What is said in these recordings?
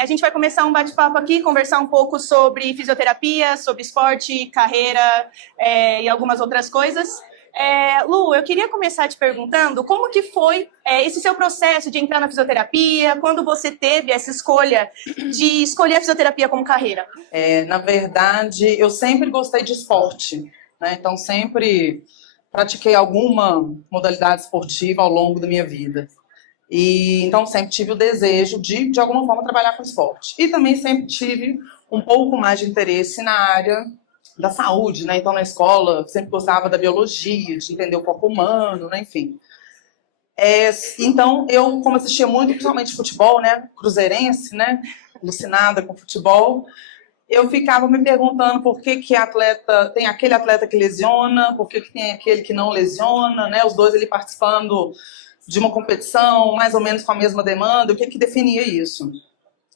A gente vai começar um bate-papo aqui, conversar um pouco sobre fisioterapia, sobre esporte, carreira e algumas outras coisas. Lu, eu queria começar te perguntando como que foi esse seu processo de entrar na fisioterapia, quando você teve essa escolha de escolher a fisioterapia como carreira? Na verdade, eu sempre gostei de esporte, né? Então sempre pratiquei alguma modalidade esportiva ao longo da minha vida. E então sempre tive o desejo de alguma forma trabalhar com esporte. E também sempre tive um pouco mais de interesse na área da saúde, né? Então na escola sempre gostava da biologia, de entender o corpo humano, né? Enfim. Então eu, como assistia muito, principalmente futebol, né? Cruzeirense, né? Alucinada com futebol, eu ficava me perguntando por que tem aquele atleta que lesiona, por que tem aquele que não lesiona, né? Os dois ali participando de uma competição, mais ou menos com a mesma demanda, o que definia isso?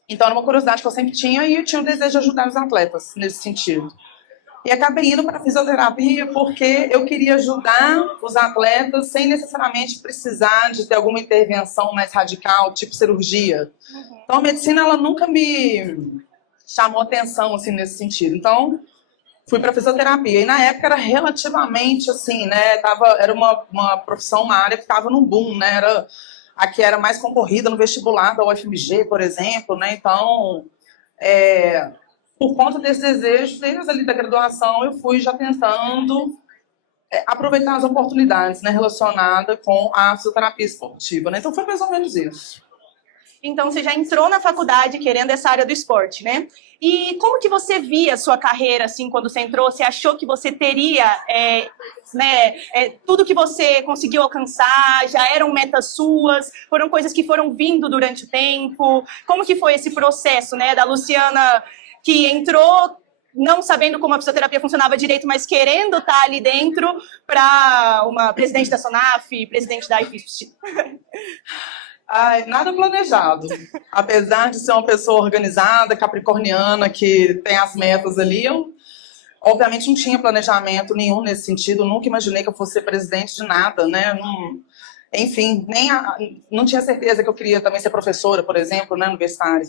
Então era uma curiosidade que eu sempre tinha e eu tinha o desejo de ajudar os atletas nesse sentido. E acabei indo para a fisioterapia porque eu queria ajudar os atletas sem necessariamente precisar de ter alguma intervenção mais radical, tipo cirurgia. Então a medicina ela nunca me chamou atenção assim nesse sentido. Então fui para fisioterapia e na época era relativamente assim, né? Era uma profissão, uma área que estava no boom, né? A que era mais concorrida no vestibular da UFMG, por exemplo, né? Então por conta desse desejo, desde ali da graduação, eu fui já tentando aproveitar as oportunidades, né, relacionadas com a fisioterapia esportiva, né? Então foi mais ou menos isso. Então você já entrou na faculdade querendo essa área do esporte, né? E como que você via a sua carreira, assim, quando você entrou? Você achou que você teria tudo que você conseguiu alcançar? Já eram metas suas? Foram coisas que foram vindo durante o tempo? Como que foi esse processo, né, da Luciana que entrou não sabendo como a fisioterapia funcionava direito, mas querendo estar ali dentro, para uma presidente da SONAF, presidente da IFISP? Nada planejado. Apesar de ser uma pessoa organizada, capricorniana, que tem as metas ali, eu obviamente não tinha planejamento nenhum nesse sentido, nunca imaginei que eu fosse ser presidente de nada, né? Enfim, não tinha certeza que eu queria também ser professora, por exemplo, né, universitária.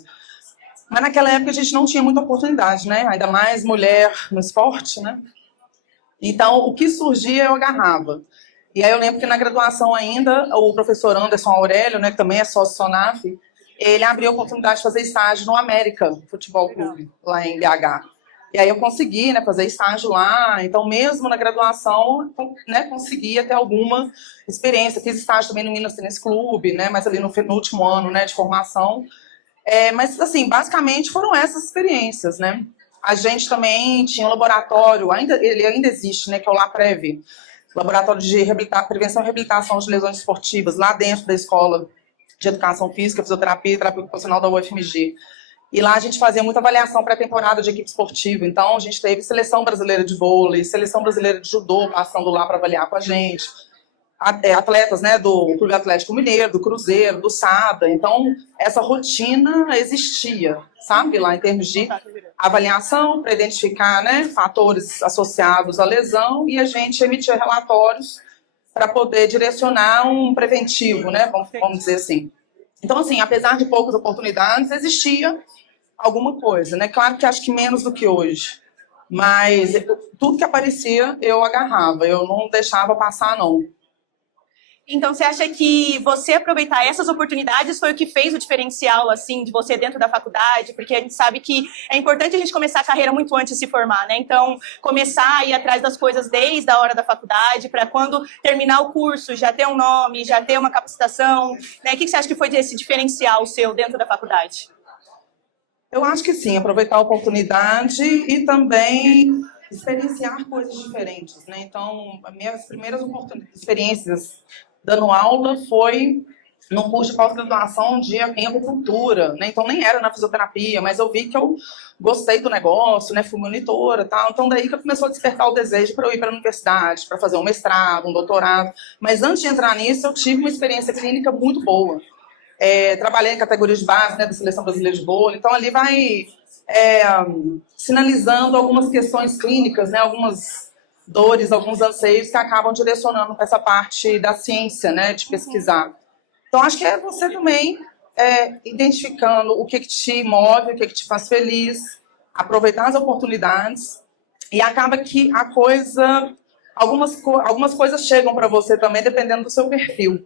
Mas naquela época a gente não tinha muita oportunidade, né? Ainda mais mulher no esporte, né? Então, o que surgia eu agarrava. E aí eu lembro que na graduação ainda, o professor Anderson Aurélio, né, que também é sócio SONAF, ele abriu a oportunidade de fazer estágio no América Futebol Clube, lá em BH. E aí eu consegui, né, fazer estágio lá. Então, mesmo na graduação, né, consegui ter alguma experiência. Fiz estágio também no Minas Tênis Clube, né, mas ali no último ano, né, de formação. Mas, assim, basicamente foram essas experiências, né? A gente também tinha um laboratório, ele ainda existe, né, que é o LAPREV, Laboratório de Prevenção e Reabilitação de Lesões Esportivas, lá dentro da Escola de Educação Física, Fisioterapia e Terapia Ocupacional da UFMG. E lá a gente fazia muita avaliação pré-temporada de equipe esportiva. Então, a gente teve seleção brasileira de vôlei, seleção brasileira de judô passando lá para avaliar com a gente. Atletas, né, do Clube Atlético Mineiro, do Cruzeiro, do SADA. Então, essa rotina existia, sabe, lá em termos de avaliação, para identificar, né, fatores associados à lesão, e a gente emitia relatórios para poder direcionar um preventivo, né, vamos dizer assim. Então, assim, apesar de poucas oportunidades, existia alguma coisa, né? Claro que acho que menos do que hoje. Mas tudo que aparecia, eu agarrava, eu não deixava passar, não. Então, você acha que você aproveitar essas oportunidades foi o que fez o diferencial, assim, de você dentro da faculdade? Porque a gente sabe que é importante a gente começar a carreira muito antes de se formar, né? Então, começar a ir atrás das coisas desde a hora da faculdade, para quando terminar o curso, já ter um nome, já ter uma capacitação, né? O que você acha que foi esse diferencial seu dentro da faculdade? Eu acho que sim, aproveitar a oportunidade e também experienciar coisas diferentes, né? Então, as minhas primeiras experiências dando aula foi num curso de pós-graduação em acupuntura, né? Então nem era na fisioterapia, mas eu vi que eu gostei do negócio, né? Fui monitora e tal. Então daí que começou a despertar o desejo para eu ir para a universidade, para fazer um mestrado, um doutorado. Mas antes de entrar nisso, eu tive uma experiência clínica muito boa. Trabalhei em categorias de base, né, da Seleção Brasileira de Vôlei. Então ali vai sinalizando algumas questões clínicas, né? Algumas dores, alguns anseios que acabam direcionando para essa parte da ciência, né, de pesquisar. Então, acho que é você também identificando o que te move, o que te faz feliz, aproveitar as oportunidades, e acaba que algumas coisas chegam para você também, dependendo do seu perfil.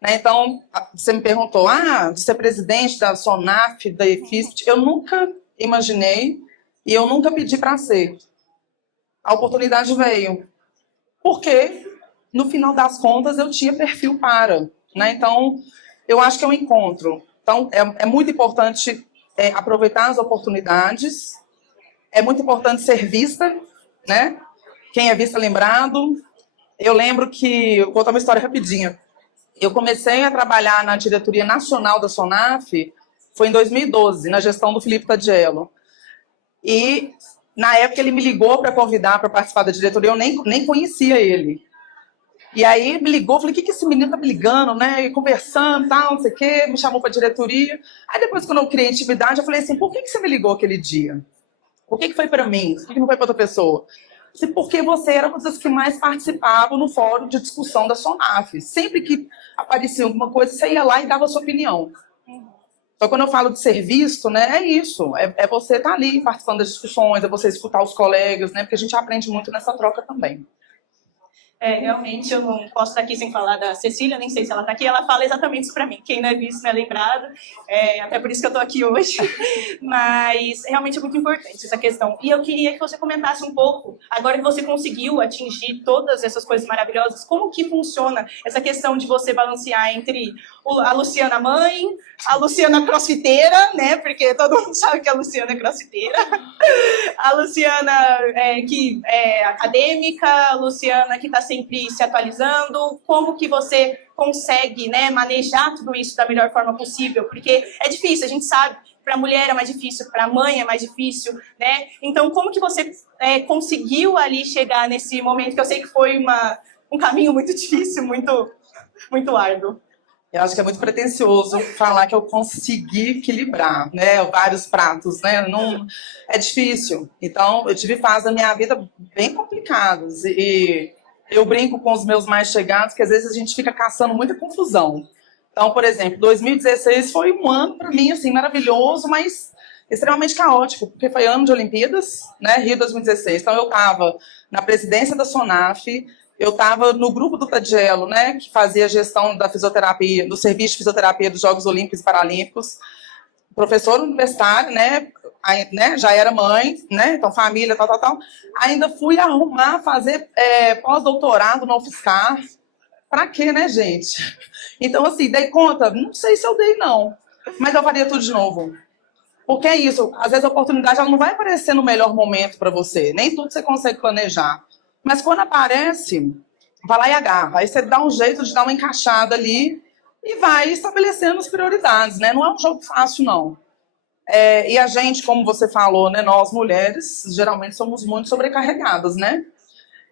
Né? Então, você me perguntou, de ser presidente da SONAF, da EFISP, eu nunca imaginei e eu nunca pedi para ser. A oportunidade veio. Porque, no final das contas, eu tinha perfil para. Né? Então, eu acho que é um encontro. Então, é muito importante aproveitar as oportunidades, é muito importante ser vista, né? Quem é vista, lembrado. Eu lembro que, vou contar uma história rapidinha. Eu comecei a trabalhar na diretoria nacional da SONAF, foi em 2012, na gestão do Felipe Tadiello. E, na época, ele me ligou para convidar para participar da diretoria, eu nem conhecia ele. E aí me ligou, falei, o que esse menino tá me ligando, né? E conversando, tal, não sei o quê, me chamou para a diretoria. Aí depois, quando eu criei intimidade, eu falei assim, por que você me ligou aquele dia? Por que foi para mim? Por que não foi para outra pessoa? Porque você era uma das que mais participavam no fórum de discussão da SONAF. Sempre que aparecia alguma coisa, você ia lá e dava a sua opinião. Então, quando eu falo de ser visto, né, é isso. É você estar ali participando das discussões, é você escutar os colegas, né? Porque a gente aprende muito nessa troca também. Realmente, eu não posso estar aqui sem falar da Cecília, nem sei se ela está aqui, ela fala exatamente isso para mim. Quem não é visto não é lembrado, até por isso que eu estou aqui hoje. Mas realmente é muito importante essa questão. E eu queria que você comentasse um pouco, agora que você conseguiu atingir todas essas coisas maravilhosas, como que funciona essa questão de você balancear entre a Luciana mãe, a Luciana crossfiteira, né? Porque todo mundo sabe que a Luciana é crossfiteira. A Luciana que é acadêmica, a Luciana que está sempre se atualizando. Como que você consegue, né, manejar tudo isso da melhor forma possível? Porque é difícil, a gente sabe. Para a mulher é mais difícil, para a mãe é mais difícil, né? Então, como que você conseguiu ali chegar nesse momento, que eu sei que foi um caminho muito difícil, muito, muito árduo? Eu acho que é muito pretensioso falar que eu consegui equilibrar, né, vários pratos, né? Não, é difícil. Então, eu tive fases da minha vida bem complicadas. E eu brinco com os meus mais chegados que às vezes a gente fica caçando muita confusão. Então, por exemplo, 2016 foi um ano para mim assim maravilhoso, mas extremamente caótico, porque foi ano de Olimpíadas, né, Rio 2016. Então, eu estava na presidência da SONAF. Eu estava no grupo do Tadiello, né, que fazia a gestão da fisioterapia, do serviço de fisioterapia dos Jogos Olímpicos e Paralímpicos. Professora universitária, né, já era mãe, né, então família, tal. Ainda fui fazer pós-doutorado na UFSCar. Pra quê, né, gente? Então, assim, dei conta? Não sei se eu dei, não. Mas eu faria tudo de novo. Porque é isso, às vezes a oportunidade ela não vai aparecer no melhor momento para você. Nem tudo você consegue planejar. Mas quando aparece, vai lá e agarra. Aí você dá um jeito de dar uma encaixada ali e vai estabelecendo as prioridades, né? Não é um jogo fácil, não. E a gente, como você falou, né? Nós, mulheres, geralmente somos muito sobrecarregadas, né?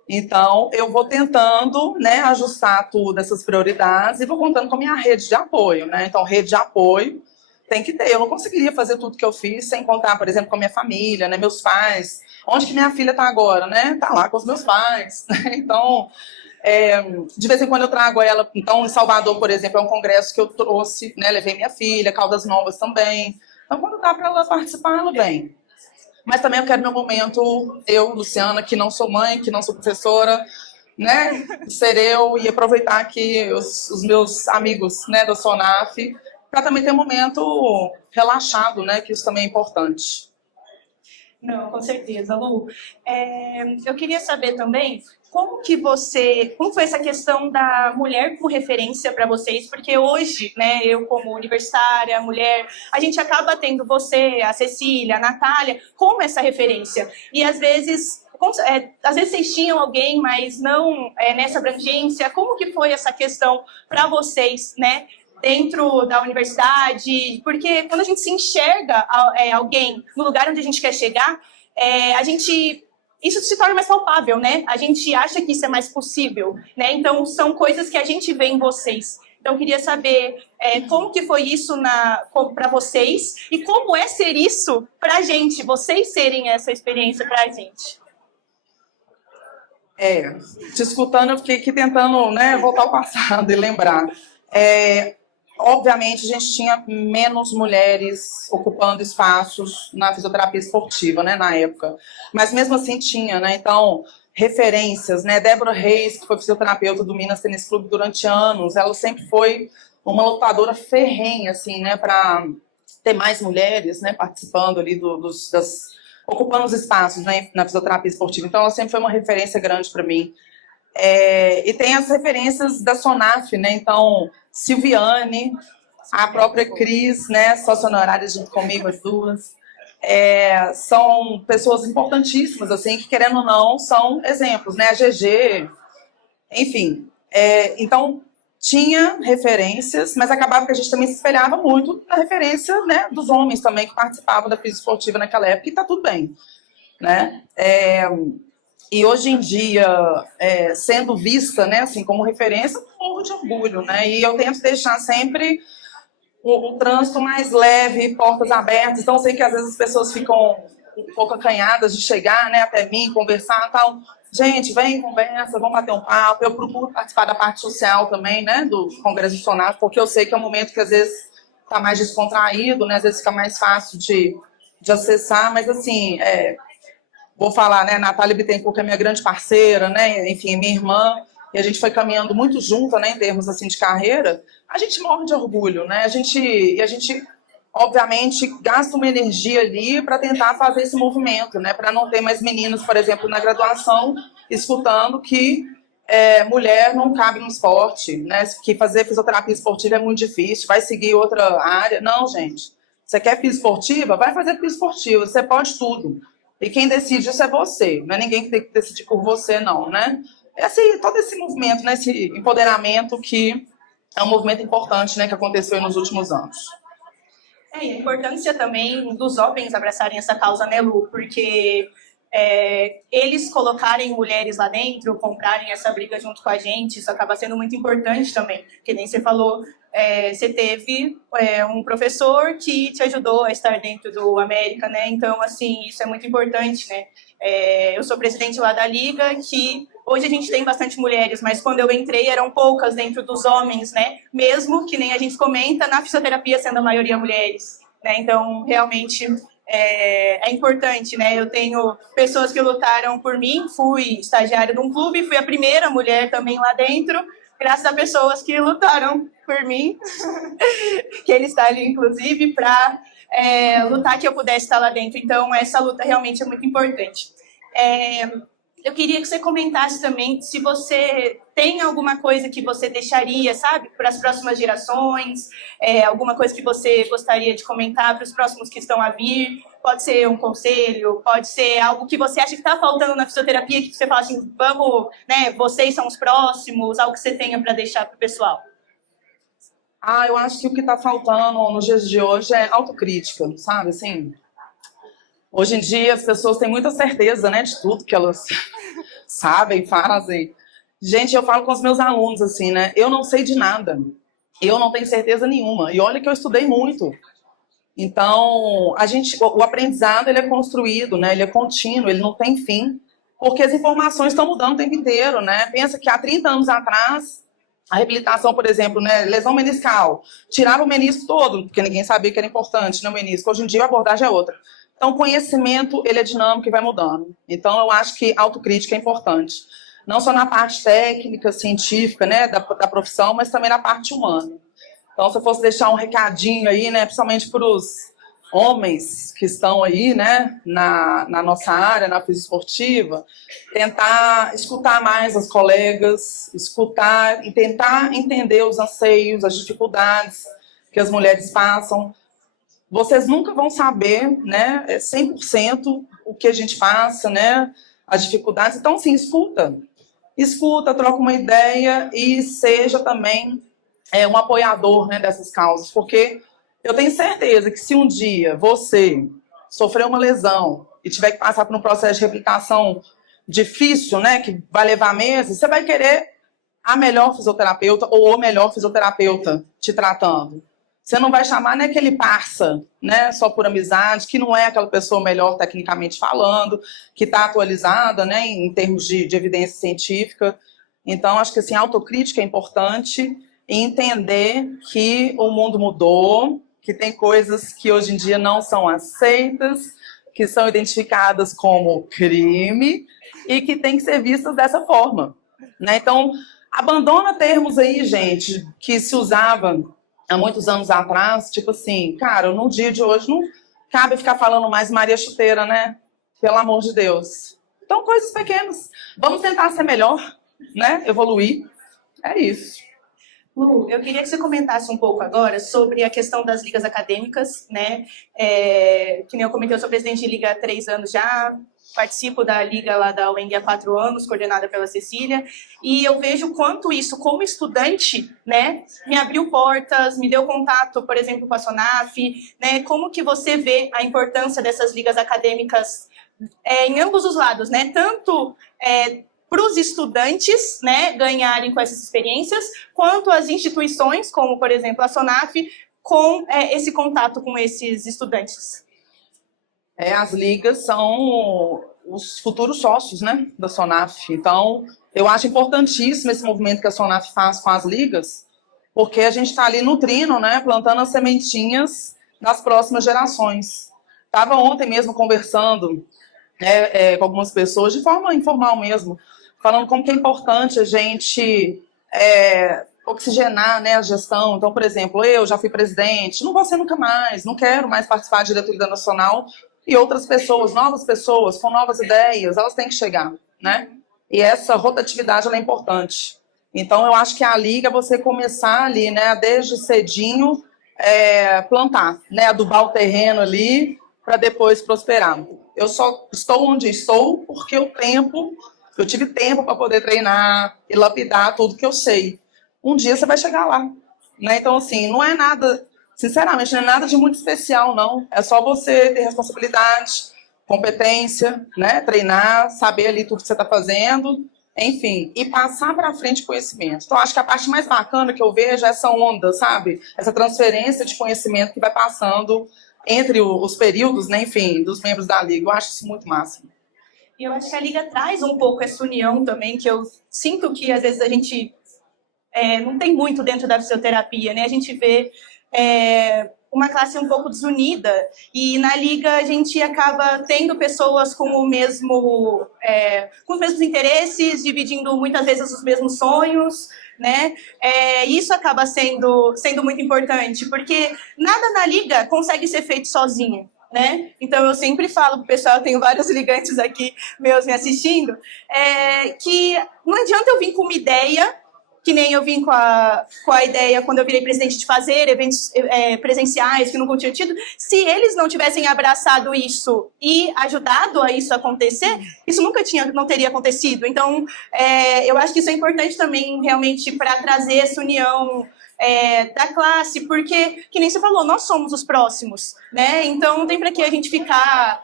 Então, eu vou tentando, né, ajustar tudo, essas prioridades, e vou contando com a minha rede de apoio, né? Então, rede de apoio tem que ter. Eu não conseguiria fazer tudo que eu fiz sem contar, por exemplo, com a minha família, né? Meus pais. Onde que minha filha está agora, né? Está lá com os meus pais. Então, de vez em quando eu trago ela. Então, em Salvador, por exemplo, é um congresso que eu trouxe, né? Levei minha filha, Caldas Novas também. Então, quando dá para ela participar, ela vem. Mas também eu quero meu momento, eu, Luciana, que não sou mãe, que não sou professora, né? Ser eu e aproveitar aqui os meus amigos, né, da SONAF, para também ter um momento relaxado, né? Que isso também é importante. Não, com certeza, Lu. Eu queria saber também como foi essa questão da mulher como referência para vocês? Porque hoje, né, eu como universitária, mulher, a gente acaba tendo você, a Cecília, a Natália, como essa referência. E às vezes vocês tinham alguém, mas não nessa abrangência. Como que foi essa questão para vocês, né? Dentro da universidade, porque quando a gente se enxerga alguém no lugar onde a gente quer chegar, isso se torna mais palpável, né? A gente acha que isso é mais possível, né? Então, são coisas que a gente vê em vocês. Então, eu queria saber como que foi isso para vocês e como é ser isso para a gente, vocês serem essa experiência para a gente. Te escutando, eu fiquei aqui tentando, né, voltar ao passado e lembrar. Obviamente, a gente tinha menos mulheres ocupando espaços na fisioterapia esportiva, né, na época. Mas mesmo assim tinha, né? Então, referências, né? Débora Reis, que foi fisioterapeuta do Minas Tênis Clube durante anos, ela sempre foi uma lutadora ferrenha, assim, né, para ter mais mulheres, né, participando ali ocupando os espaços, né, na fisioterapia esportiva. Então, ela sempre foi uma referência grande para mim. E tem as referências da SONAF, né? Então, Silviane, a própria Cris, né? Sócia honorária junto comigo, as duas. São pessoas importantíssimas, assim, que, querendo ou não, são exemplos, né? A GG, enfim. Então, tinha referências, mas acabava que a gente também se espelhava muito na referência, né, dos homens também que participavam da física esportiva naquela época, e tá tudo bem, né? E hoje em dia, sendo vista, né, assim, como referência, eu morro de orgulho, né? E eu tento deixar sempre o trânsito mais leve, portas abertas. Então, eu sei que às vezes as pessoas ficam um pouco acanhadas de chegar, né, até mim, conversar e tal. Gente, vem, conversa, vamos bater um papo. Eu procuro participar da parte social também, né, do Congresso do Sonato, porque eu sei que é um momento que às vezes está mais descontraído, né, às vezes fica mais fácil de acessar, mas assim, vou falar, né, Natália Bittencourt, que é minha grande parceira, né, enfim, minha irmã, e a gente foi caminhando muito junto, né, em termos assim de carreira. A gente morre de orgulho, né? A gente obviamente gasta uma energia ali para tentar fazer esse movimento, né, para não ter mais meninas, por exemplo, na graduação, escutando que mulher não cabe no esporte, né, que fazer fisioterapia esportiva é muito difícil, vai seguir outra área. Não, gente. Você quer fisioesportiva? Vai fazer fisioesportiva, você pode tudo. E quem decide isso é você, não é ninguém que tem que decidir por você, não, né? Todo esse movimento, né, esse empoderamento que é um movimento importante, né, que aconteceu nos últimos anos. E a importância também dos homens abraçarem essa causa, né, Lu? Porque eles colocarem mulheres lá dentro, comprarem essa briga junto com a gente, isso acaba sendo muito importante também. Que nem você falou, você teve um professor que te ajudou a estar dentro do América, né? Então, assim, isso é muito importante, né? Eu sou presidente lá da Liga, que hoje a gente tem bastante mulheres, mas quando eu entrei eram poucas dentro dos homens, né? Mesmo que nem a gente comenta, na fisioterapia sendo a maioria mulheres, né? Então, realmente é importante, né? Eu tenho pessoas que lutaram por mim, fui estagiária de um clube, fui a primeira mulher também lá dentro, graças a pessoas que lutaram por mim, que ele está ali, inclusive, para lutar que eu pudesse estar lá dentro. Então, essa luta realmente é muito importante. Eu queria que você comentasse também se você tem alguma coisa que você deixaria, sabe, para as próximas gerações, alguma coisa que você gostaria de comentar para os próximos que estão a vir. Pode ser um conselho, pode ser algo que você acha que está faltando na fisioterapia, que você fala assim, vamos, né, vocês são os próximos, algo que você tenha para deixar para o pessoal. Eu acho que o que está faltando nos dias de hoje é autocrítica, sabe, assim... Hoje em dia, as pessoas têm muita certeza, né, de tudo que elas sabem, fazem. Gente, eu falo com os meus alunos assim, né? Eu não sei de nada. Eu não tenho certeza nenhuma. E olha que eu estudei muito. Então, o aprendizado, ele é construído, né? Ele é contínuo, ele não tem fim. Porque as informações estão mudando o tempo inteiro, né? Pensa que há 30 anos atrás, a reabilitação, por exemplo, né, lesão meniscal, tirava o menisco todo, porque ninguém sabia que era importante, né, o menisco. Hoje em dia, a abordagem é outra. Então, o conhecimento, ele é dinâmico e vai mudando. Então, eu acho que autocrítica é importante. Não só na parte técnica, científica, né, da profissão, mas também na parte humana. Então, se eu fosse deixar um recadinho aí, né, principalmente para os homens que estão aí, né, na nossa área, na fisioesportiva, tentar escutar mais as colegas, escutar e tentar entender os anseios, as dificuldades que as mulheres passam. Vocês nunca vão saber, né, 100% o que a gente passa, né, as dificuldades. Então, assim, escuta, troca uma ideia e seja também um apoiador, né, dessas causas. Porque eu tenho certeza que se um dia você sofrer uma lesão e tiver que passar por um processo de reabilitação difícil, né, que vai levar meses, você vai querer a melhor fisioterapeuta ou o melhor fisioterapeuta te tratando. Você não vai chamar nem aquele parça, né, só por amizade, que não é aquela pessoa melhor tecnicamente falando, que está atualizada, né, em termos de evidência científica. Então, acho que assim, a autocrítica é importante e entender que o mundo mudou, que tem coisas que hoje em dia não são aceitas, que são identificadas como crime e que têm que ser vistas dessa forma, né? Então, abandona termos aí, gente, que se usava há muitos anos atrás, tipo assim, cara, no dia de hoje não cabe ficar falando mais Maria Chuteira, né? Pelo amor de Deus. Então, coisas pequenas. Vamos tentar ser melhor, né? Evoluir. É isso. Lu, eu queria que você comentasse um pouco agora sobre a questão das ligas acadêmicas, né? Que nem eu comentei, eu sou presidente de liga há 3 anos já, participo da liga lá da UENG há 4 anos, coordenada pela Cecília, e eu vejo quanto isso, como estudante, né, me abriu portas, me deu contato, por exemplo, com a SONAF, né? Como que você vê a importância dessas ligas acadêmicas em ambos os lados, né? Tanto para os estudantes, né, ganharem com essas experiências, quanto as instituições, como, por exemplo, a SONAF, com esse contato com esses estudantes. As ligas são os futuros sócios, né, da SONAF. Então, eu acho importantíssimo esse movimento que a SONAF faz com as ligas, porque a gente está ali nutrindo, né, plantando as sementinhas das próximas gerações. Estava ontem mesmo conversando com algumas pessoas, de forma informal mesmo, falando como que é importante a gente oxigenar, né, a gestão. Então, por exemplo, eu já fui presidente, não vou ser nunca mais, não quero mais participar da diretoria nacional, e outras pessoas, novas pessoas, com novas ideias, elas têm que chegar, né? E essa rotatividade ela é importante. Então, eu acho que a liga é você começar ali, né, desde cedinho, plantar, né, adubar o terreno ali, para depois prosperar. Eu só estou onde estou porque eu tive tempo para poder treinar e lapidar tudo que eu sei. Um dia você vai chegar lá, né? Então, assim, não é nada, sinceramente, não é nada de muito especial, não. É só você ter responsabilidade, competência, né? Treinar, saber ali tudo que você está fazendo, enfim, e passar para frente conhecimento. Então, acho que a parte mais bacana que eu vejo é essa onda, sabe? Essa transferência de conhecimento que vai passando entre os períodos, né? Enfim, dos membros da Liga. Eu acho isso muito máximo. E eu acho que a Liga traz um pouco essa união também, que eu sinto que às vezes a gente não tem muito dentro da fisioterapia, né? A gente vê uma classe um pouco desunida, e na Liga a gente acaba tendo pessoas com com os mesmos interesses, dividindo muitas vezes os mesmos sonhos, né? Isso acaba sendo muito importante, porque nada na Liga consegue ser feito sozinho, né? Então, eu sempre falo pro pessoal, eu tenho vários ligantes aqui meus me assistindo, que não adianta eu vir com uma ideia, que nem eu vim com a ideia quando eu virei presidente de fazer eventos presenciais que nunca tinham tido. Se eles não tivessem abraçado isso e ajudado a isso acontecer, isso não teria acontecido. Então, eu acho que isso é importante também, realmente, para trazer essa união da classe, porque, que nem você falou, nós somos os próximos, né? Então, não tem para que a gente ficar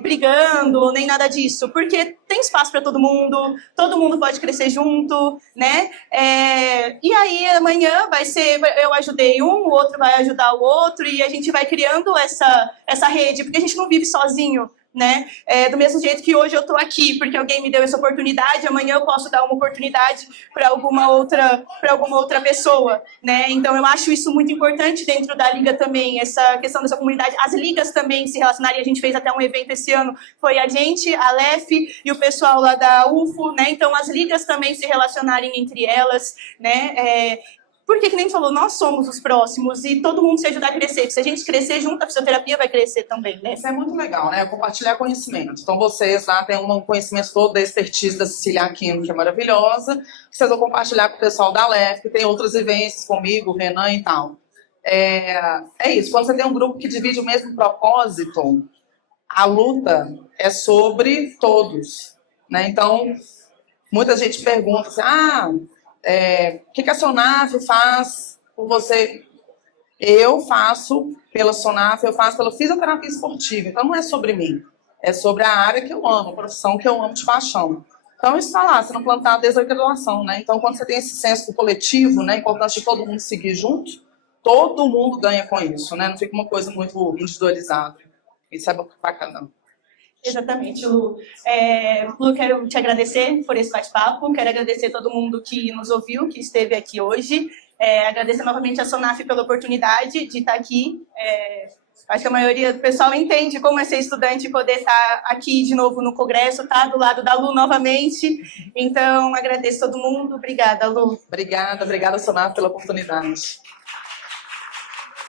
brigando, nem nada disso, porque tem espaço para todo mundo pode crescer junto, né? E aí, amanhã vai ser, eu ajudei um, o outro vai ajudar o outro, e a gente vai criando essa rede, porque a gente não vive sozinho, né? Do mesmo jeito que hoje eu estou aqui, porque alguém me deu essa oportunidade, amanhã eu posso dar uma oportunidade para alguma outra pessoa, né? Então eu acho isso muito importante dentro da Liga também, essa questão dessa comunidade. As ligas também se relacionarem, a gente fez até um evento esse ano, foi a gente, a LEF e o pessoal lá da UFO, né? Então as ligas também se relacionarem entre elas, né? Porque, que nem falou, nós somos os próximos e todo mundo se ajudar a crescer. Se a gente crescer junto, a fisioterapia vai crescer também, né? Isso é muito legal, né? Compartilhar conhecimento. Então, vocês lá têm um conhecimento todo da expertise da Cecília Aquino, que é maravilhosa. Vocês vão compartilhar com o pessoal da LEF, que tem outras vivências comigo, o Renan e tal. É isso. Quando você tem um grupo que divide o mesmo propósito, a luta é sobre todos, né? Então, muita gente pergunta assim, o que a SONAF faz por você? Eu faço pela SONAF, eu faço pela fisioterapia esportiva. Então, não é sobre mim. É sobre a área que eu amo, a profissão que eu amo de paixão. Então, isso está lá, sendo plantado desde a graduação, né? Então, quando você tem esse senso do coletivo, né, importante de todo mundo seguir junto, todo mundo ganha com isso, né? Não fica uma coisa muito individualizada. Isso é bacana. Exatamente, Lu. Lu, quero te agradecer por esse bate-papo, quero agradecer a todo mundo que nos ouviu, que esteve aqui hoje, Agradecer novamente a Sonaf pela oportunidade de estar aqui. Acho que a maioria do pessoal entende como é ser estudante e poder estar aqui de novo no Congresso, estar do lado da Lu novamente. Então, agradeço todo mundo. Obrigada, Lu. Obrigada, Sonaf, pela oportunidade.